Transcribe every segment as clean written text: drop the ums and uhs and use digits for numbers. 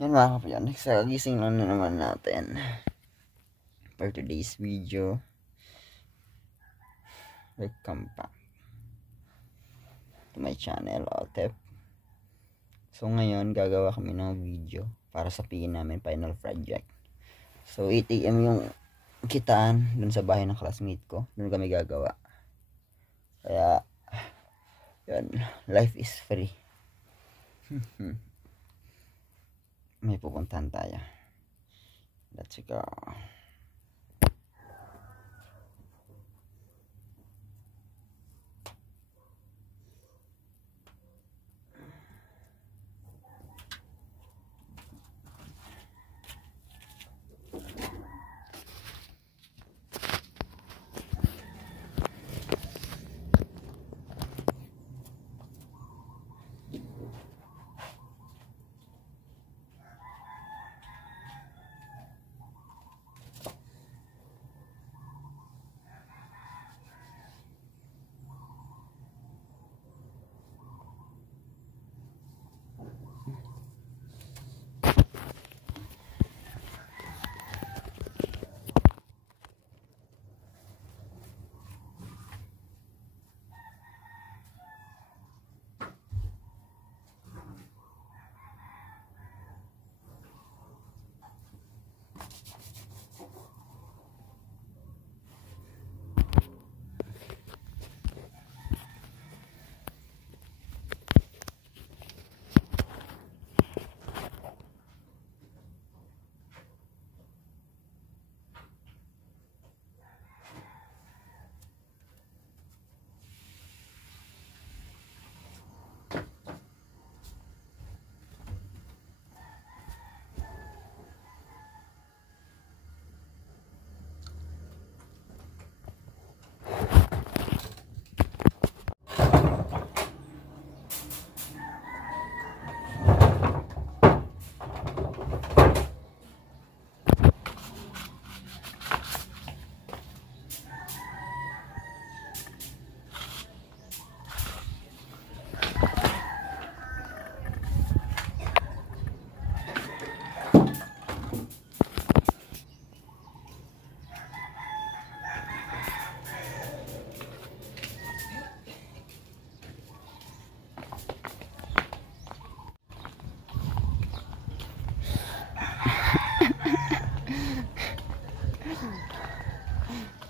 Yan mga kapatid, nagsagising lang na naman natin for today's video. Welcome back to my channel, Otep. So ngayon gagawa kami ng video para sa PE namin final project. So 8 AM yung kitaan dun sa bahay ng classmate ko. Dun kami gagawa. Kaya yun, life is free. May pupuntahan tayo. Let's go.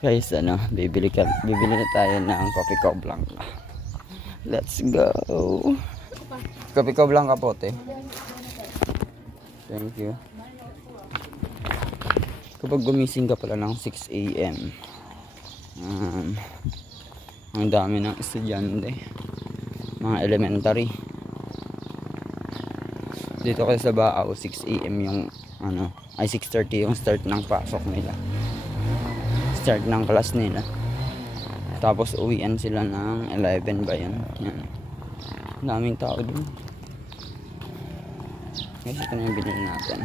Guys, bibili na tayo ng Coffee Co Blanca. Let's go. Coffee Co Blanca po, te. Thank you. Kapag gumising ka pala ng 6 AM, ang dami ng estudyante, mga elementary. Dito kasi sa Baaw, 6 AM yung 6:30 yung start ng pasok nila. Start ng class nila. Tapos uwian sila ng 11 ba yan? Yan. Daming tao dun. Guys, ito na yung binili natin.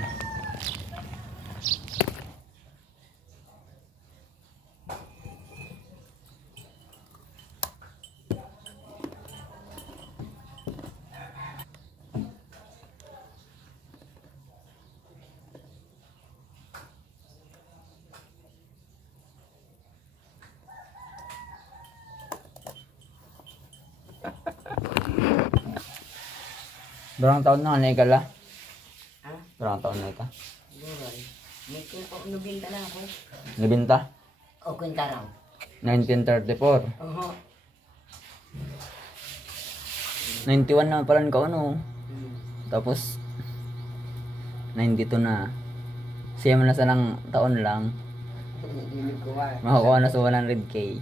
Berang taon na kanay ka la? Ha? Berang taon na ka? Buray. Nubinta na ako. Nabinta? O, kwenta raw. 1934. Oho. 91 na pala ka Tapos 92 na. Siya mo na sa ng taon lang. Makakuha na sa 100K.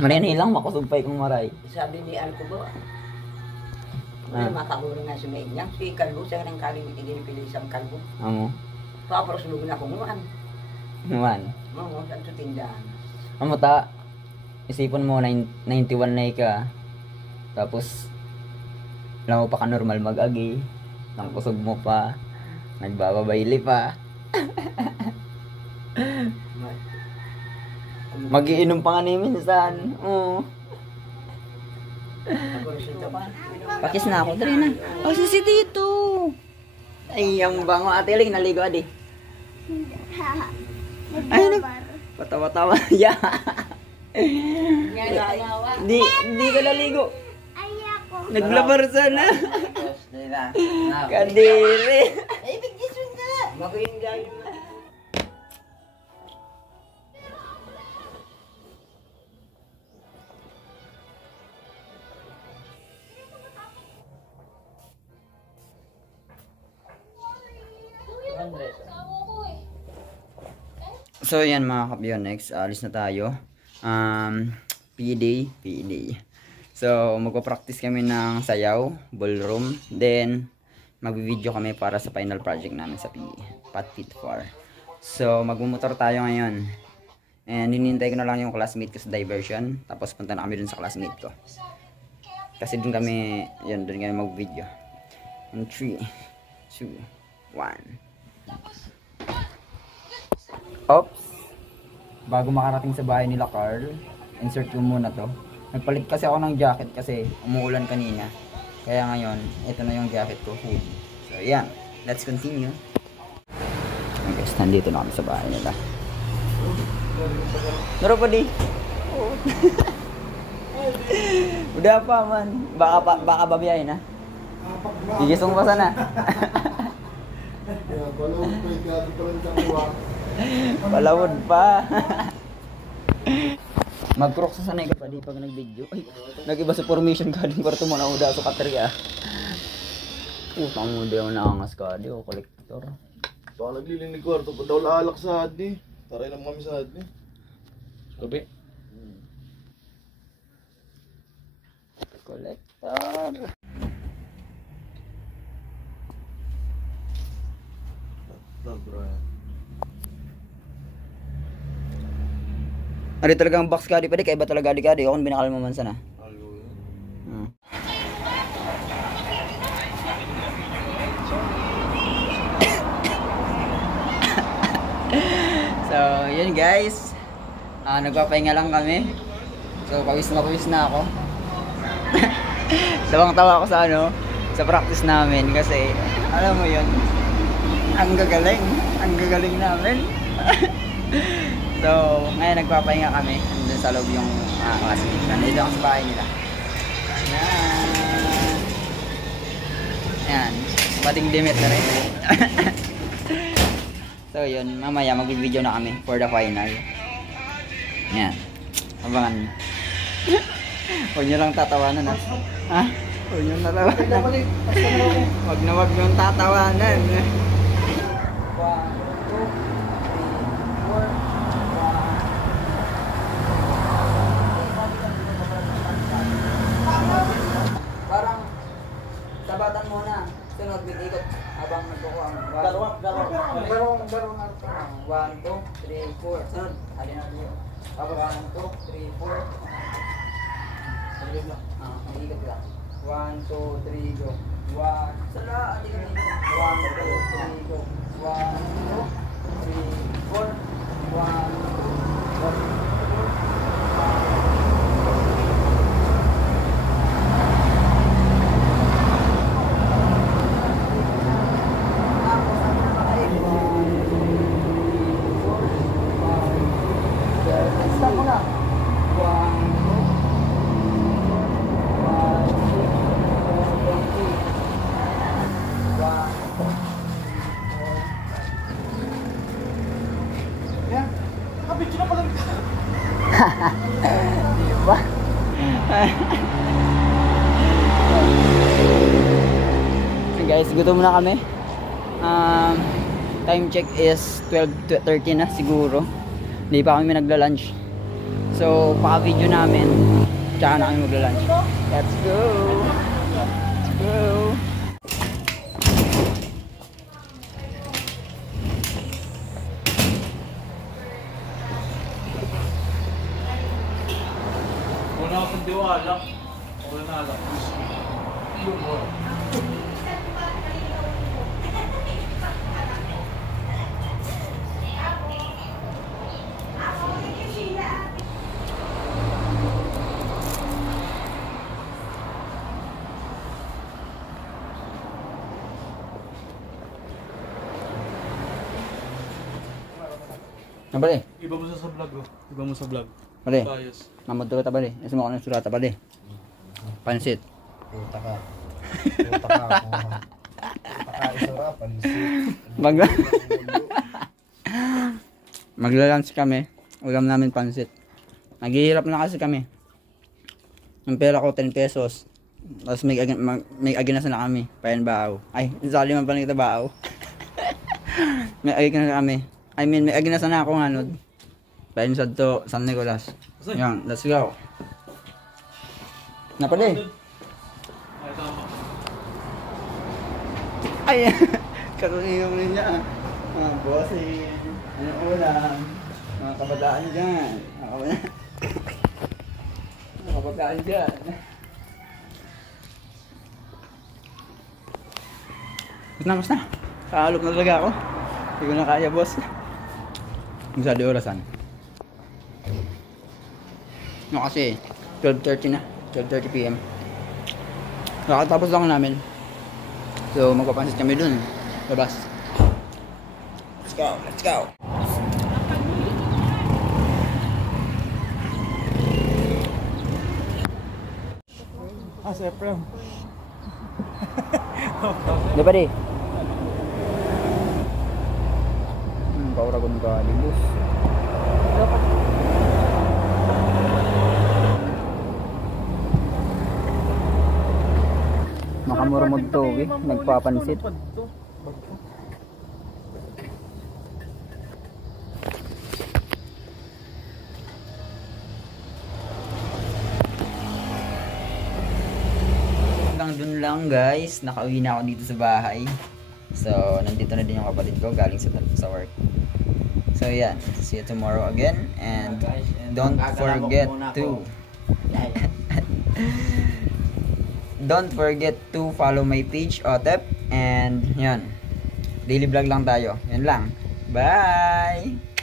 Marin hilang makusumpay kong maray. Sabi ni Alco ba? Makaguro nga sa may inyang. Si Kalbo, sa kanang kaling itinipili isang Kalbo. Amo? Tapos lugo na akong umuhan. Naman? Oo, saan sa tindahan. Amo ta, isipon mo 91 na ka. Tapos alam mo pa ka normal mag-agi. Nang kusog mo pa. Nagbababayli pa. Magiinom pa nga ni minsan. Oo. Nagkurusinto ka. Pakis na ako. Dali na. Oh, si Tito. Ay, ang bango. Ate Ling, naligo adi. Ay, patawa-tawa. Yeah. Di ka naligo. Naglabar sana. Kadiri. Ay, bigdisun ka. Magayin gawin mo. So yan mga Kapyonex, alis na tayo. PE. So magpa-practice kami ng sayaw, ballroom, then magvi-video kami para sa final project namin sa PE, Pat Fit 4. So magmumotor tayo ngayon. And hinihintay ko na lang yung classmate ko sa diversion, tapos punta na kami dun sa classmate ko. Kasi dun kami mag-video. In 3, 2, 1. Oops. Bago makarating sa bahay nila Carl, insert ko muna to. Nagpalit kasi ako ng jacket kasi umuulan kanina. Kaya ngayon, ito na yung jacket ko, hoodie. So yan, let's continue. Okay, nandito na kami sa bahay nila. Naro pa di? Udah pa man. Baka babiyahin ha. Gigisong pa sana. Palawod pa. Mag-crocs sa sanay ka pa di pag nag-video. Ay, nag-iba sa formation ka din kwarto mo na uda sa katri ah. Utang mo di ako naangas ka di o kolektor. Baka naglilinig kwarto pa daw laalak sa hadni. Taray lang kami sa hadni. Gabi. Kolektor. Brian. Ari talagang box ka di pa di kaya ba talaga di ka di ako binakal mo man sana. So, yun guys. Nagpapahinga lang kami. So, pawis na ako. Tawang-tawa ako sa sa practice namin kasi alam mo yun, ang gagaling namin. So, ngayon nagpapahinga kami. Nandun sa loob yung classmate. Nandito ako sa bahay nila. Yan. Pating limit na rin. So, yun. Mamaya mag-video na kami for the final. Yan. Abangan. Huwag nyo lang tatawanan ha. Ha? Huwag nyo tatawanan. Huwag nyo tatawanan. 1, 2, 3, 4. Sunod. Alin natin yun. Tapos 1, 2, 3, 4. Nag-iikot ka. 1, 2, 3, go. 1. Sala. 1, 2, 3, go. 1, 2, 3, 4. 1, 2, 3, 4. Diba? So guys, gutom na kami. Time check is 12:30 na siguro. Hindi pa kami nagla-lunch. So, paka-video namin. Tsaka na kami magla-lunch. Let's go! Let's go! Wala akong diwala. Wala na alam. Nabali. Iba mo sa vlog oh. Iba mo sa vlog. Bali. Bias. Mamad ka tabali. Isa mo ko ng surata bali. Pansit. Puta ka. Puta ka ako. Puta ka isura, pansit. Mag Magla-lunch kami. Ulam namin pansit. Naghihirap na kasi kami. Ang pera ko 10 pesos. Tapos may aginas na kami. Payan baaw. Ay, sali man pa na kita baaw. May aginas na kami. I mean, may aginas na ako nga nun. Payan sa to San Nicolas. Yan, let's go. Napali. Ay, tama. Ay, karuniyong rin niya. Mga bossing. Anong ulam? Mga kabataan dyan. Mga kabataan dyan. Mas na. Kahalop na talaga ako. Hindi ko na kaya, boss. Masyado orasan. No, kasi 12:30 na. 12:30 PM. Nakatapos lang namin. So, magpapansit kami dun. Labas. Let's go, let's go. Siyempre. Di ba di? Kauragon ka, libus. Makamurmod to, nagpapansit. Hanggang dun lang guys, nakauwi na ako dito sa bahay. So, nandito na din yung kapatid ko galing sa work. So, yan. See you tomorrow again. And don't forget to don't forget to follow my page, Otep. And yan. Daily vlog lang tayo. Yan lang. Bye!